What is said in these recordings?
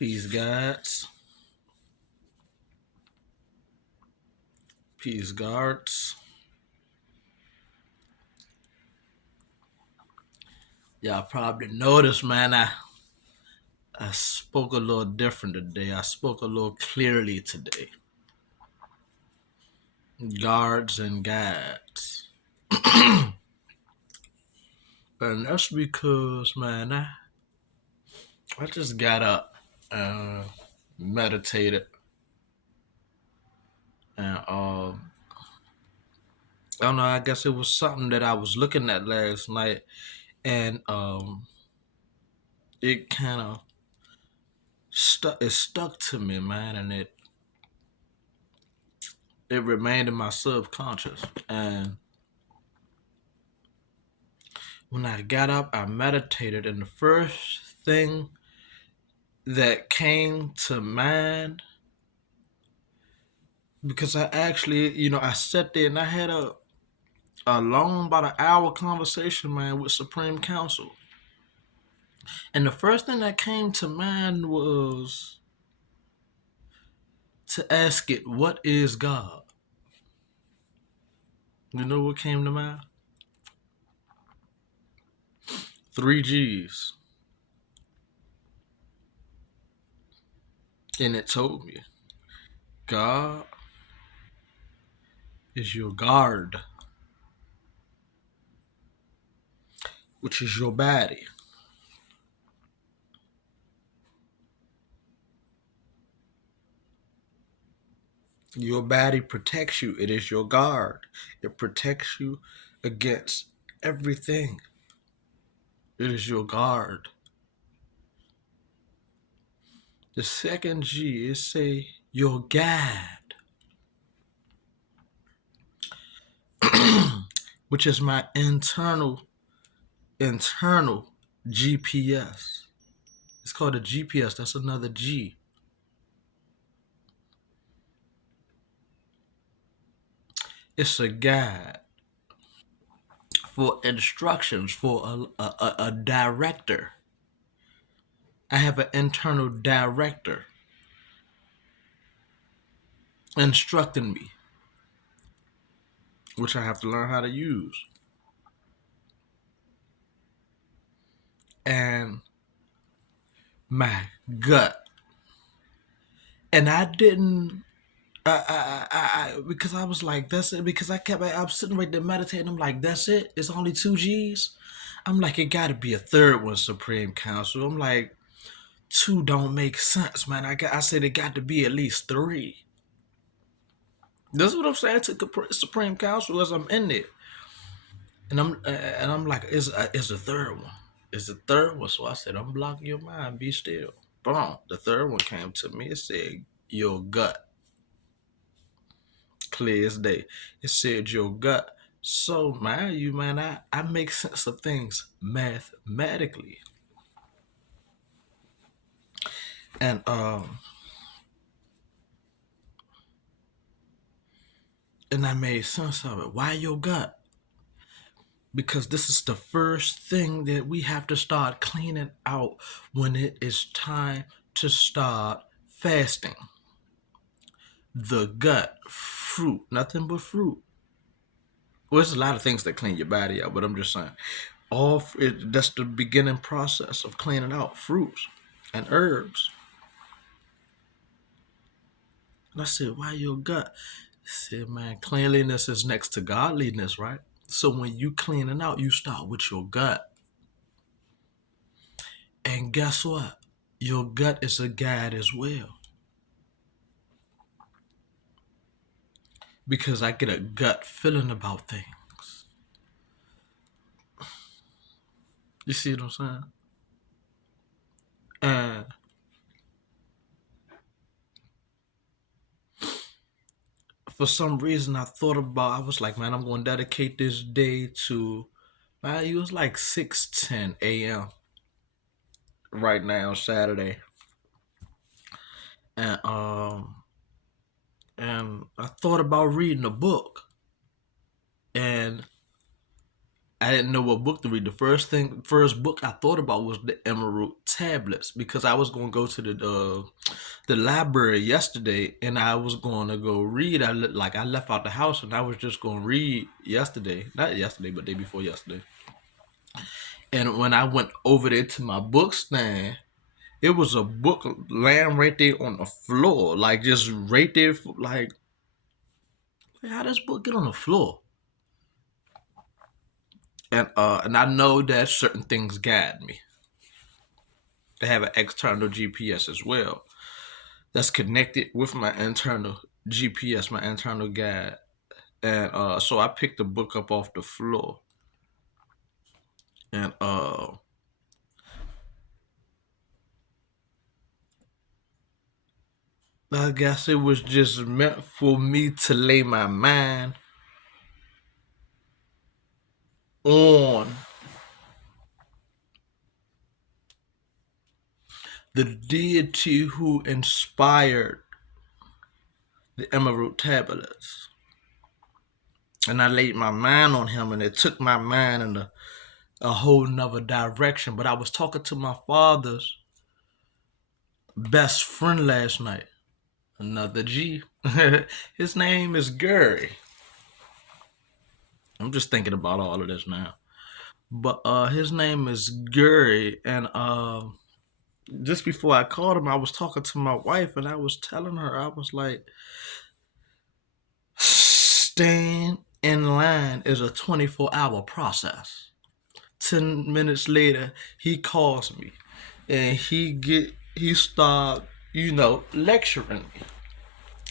Peace, guys. Peace, guards. Y'all probably noticed, man, I spoke a little different today. I spoke a little clearly today. Guards and guides. And that's because, man, I just got up and meditated. And I don't know, I guess it was something that I was looking at last night. And it kind of stuck to me, man. And it remained in my subconscious. And when I got up, I meditated, and the first thing that came to mind, because I actually, I sat there and I had a long, about an hour conversation, man, with Supreme Counsel. And the first thing that came to mind was to ask it, what is God? You know what came to mind? Three G's. And it told me, God is your guard, which is your body. Your body protects you. It is your guard. It protects you against everything. It is your guard. The second G is say your guide, which is my internal GPS. It's called a GPS. That's another G. It's a guide for instructions for a director. I have an internal director instructing me, which I have to learn how to use. And my gut. And I didn't, because I was like, that's it. Because I was sitting right there meditating. I'm like, that's it. It's only two G's. I'm like, it got to be a third one, Supreme Counsel. I'm like, two don't make sense, man. I said it got to be at least three. That's what I'm saying to Supreme Counsel as I'm in there, and I'm like, it's a third one. It's the third one. So I said, unblock your mind, be still. Boom. The third one came to me. It said, your gut. Clear as day. It said, your gut. So, man, I make sense of things mathematically. And I made sense of it. Why your gut? Because this is the first thing that we have to start cleaning out when it is time to start fasting. The gut, fruit, nothing but fruit. Well, there's a lot of things that clean your body out, but I'm just saying, that's the beginning process of cleaning out fruits and herbs. And I said, why your gut? I said, man, cleanliness is next to godliness, right? So when you cleaning out, you start with your gut. And guess what? Your gut is a guide as well. Because I get a gut feeling about things. You see what I'm saying? And for some reason, I was like, man, I'm going to dedicate this day to, man, it was like 6:10 a.m. right now, Saturday. And I thought about reading a book. And I didn't know what book to read. First book I thought about was the Emerald Tablets because I was gonna go to the library yesterday and I was gonna go read. I left out the house and I was just gonna read yesterday, not yesterday, but day before yesterday. And when I went over there to my book stand, it was a book laying right there on the floor, like just right there, like how does this book get on the floor? And I know that certain things guide me. They have an external GPS as well that's connected with my internal GPS, my internal guide. And so I picked the book up off the floor, and I guess it was just meant for me to lay my mind on the deity who inspired the Emerald Tablets. And I laid my mind on him, and it took my mind in a whole nother direction. But I was talking to my father's best friend last night, another G. His name is Gary. I'm just thinking about all of this now. But his name is Gary, and just before I called him, I was talking to my wife, and I was telling her, I was like, staying in line is a 24-hour process. 10 minutes later, he calls me, and he start lecturing me.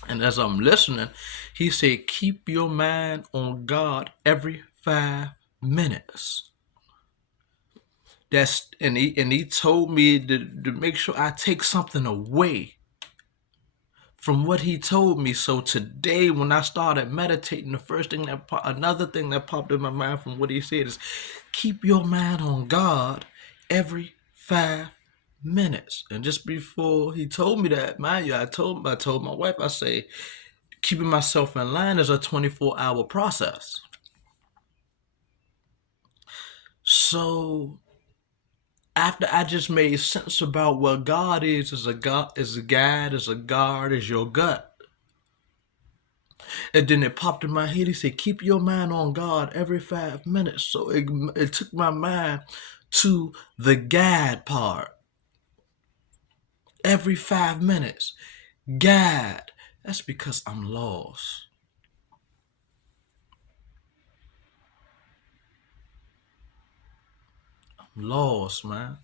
And as I'm listening, he said, "Keep your mind on God every 5 minutes." And he told me to make sure I take something away from what he told me. So today, when I started meditating, another thing that popped in my mind from what he said is, keep your mind on God every 5 minutes. And just before he told me that, mind you, I told my wife, I say, keeping myself in line is a 24-hour process. So after I just made sense about what God is a God, is a guide, is a guard, is your gut. And then it popped in my head. He said, keep your mind on God every 5 minutes. So it took my mind to the guide part. Every 5 minutes. Guide. That's because I'm lost. I'm lost, man.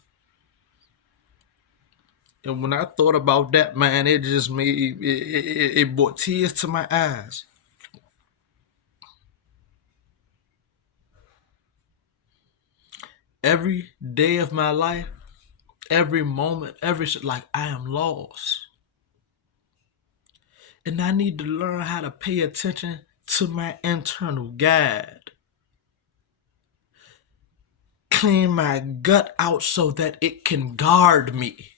And when I thought about that, man, it just made it brought tears to my eyes. Every day of my life, every moment, like I am lost. And I need to learn how to pay attention to my internal guide. Clean my gut out so that it can guard me.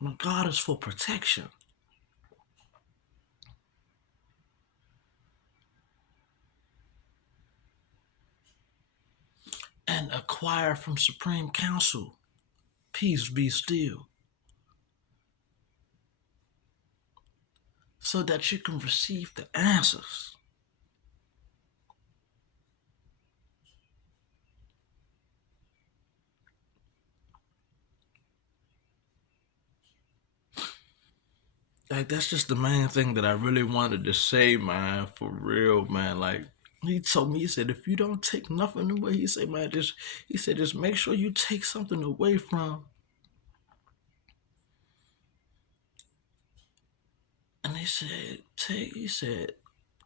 My God is for protection. And acquire from Supreme Counsel. Peace be still. So that you can receive the answers. Like, that's just the main thing that I really wanted to say, man, for real, man. Like, he told me, he said, if you don't take nothing away, he said, man, just make sure you take something away from. And he said,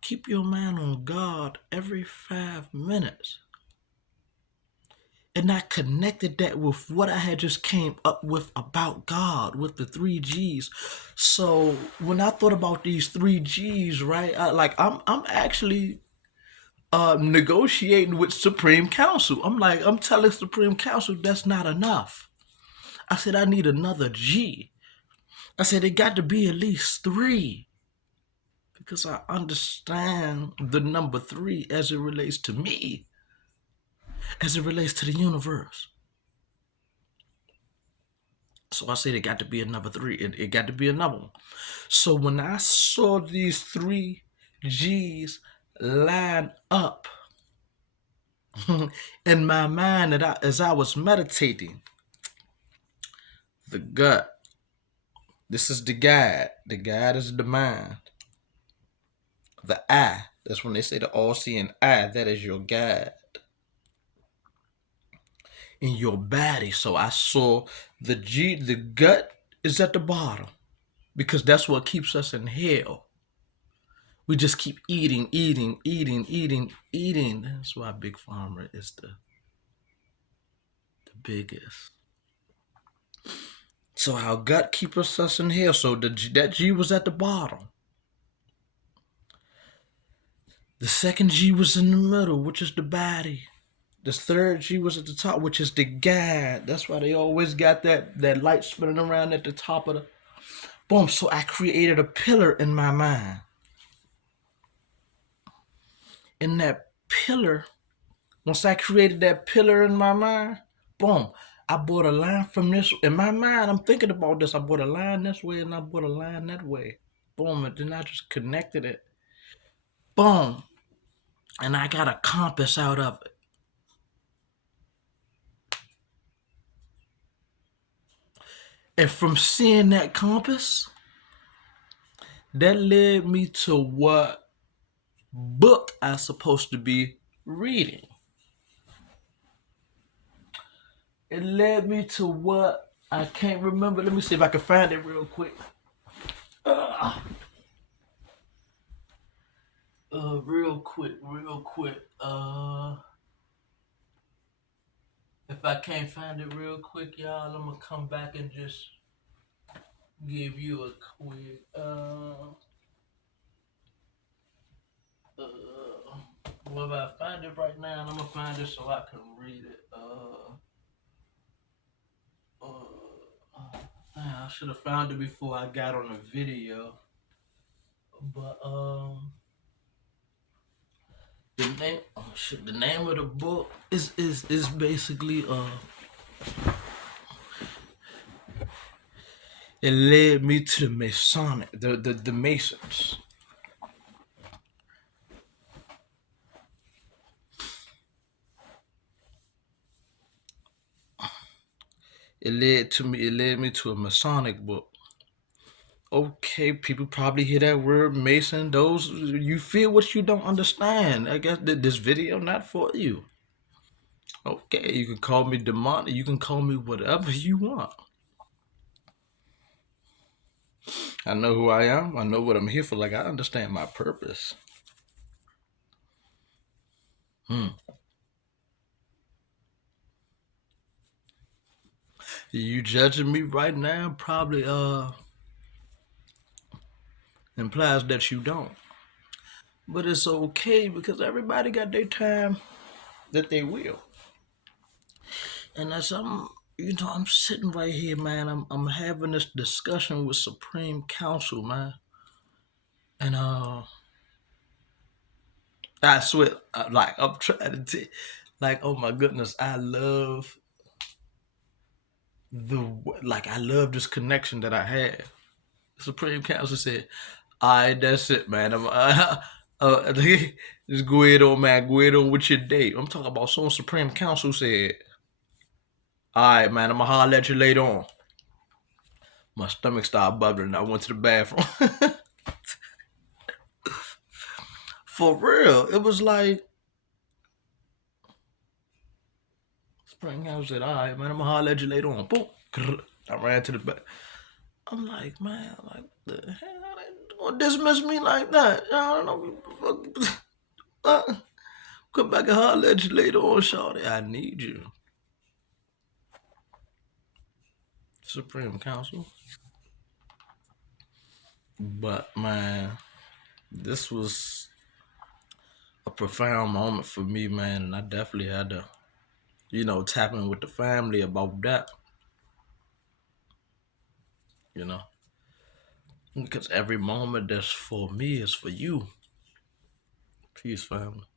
keep your mind on God every 5 minutes. And I connected that with what I had just came up with about God, with the 3 G's. So when I thought about these 3 G's, right, I'm actually negotiating with Supreme Council. I'm telling Supreme Council that's not enough. I said I need another G. I said it got to be at least 3. because I understand the number three as it relates to me, as it relates to the universe. So I said it got to be a number three. It got to be another one. So when I saw these three G's line up in my mind as I was meditating, the gut, this is the guide. The guide is the mind. The eye, that's when they say the all-seeing eye, that is your guide in your body. So I saw the gut is at the bottom because that's what keeps us in hell. We just keep eating, eating, eating, eating, eating. That's why Big Pharma is the biggest. So our gut keeps us in hell. So that G was at the bottom. The second G was in the middle, which is the body. The third G was at the top, which is the guide. That's why they always got that light spinning around at the top of the boom. So I created a pillar in my mind. In that pillar, once I created that pillar in my mind, boom, I bought a line from this. In my mind, I'm thinking about this. I bought a line this way and I bought a line that way. Boom, and then I just connected it. Boom. And I got a compass out of it. And from seeing that compass, that led me to what book I supposed to be reading. It led me to what I can't remember. Let me see if I can find it real quick. Real quick. If I can't find it real quick, y'all, I'm gonna come back and just give you a quick. Well, if I find it right now, I'm gonna find it so I can read it. I should have found it before I got on the video, but the name of the book is basically it led me to the Masonic, the Masons. It led me to a Masonic book. Okay, people probably hear that word Mason. Those you feel what you don't understand. I guess this video not for you. Okay, you can call me demonic. You can call me whatever you want. I know who I am. I know what I'm here for. Like I understand my purpose. You judging me right now probably implies that you don't. But it's okay because everybody got their time that they will. And as I'm sitting right here, man. I'm having this discussion with Supreme Counsel, man. And I swear, like I'm trying to, like, oh my goodness, I love I love this connection that I have. Supreme Counsel said, "All right, that's it, man. Just go ahead on, man. Go ahead on with your date." I'm talking about someone Supreme Counsel said, "All right, man. I'm gonna holler at you later on." My stomach started bubbling. I went to the bathroom. For real, it was like Supreme Counsel said, "All right, man. I'm gonna holler at you later on." Boom. I ran to the back. I'm like, man, like the hell they gonna dismiss me like that? I don't know. Come back and holler at you later on, shawty. I need you. Supreme Counsel. But man, this was a profound moment for me, man, and I definitely had to, tap in with the family about that. You know. Because every moment that's for me is for you. Peace, family.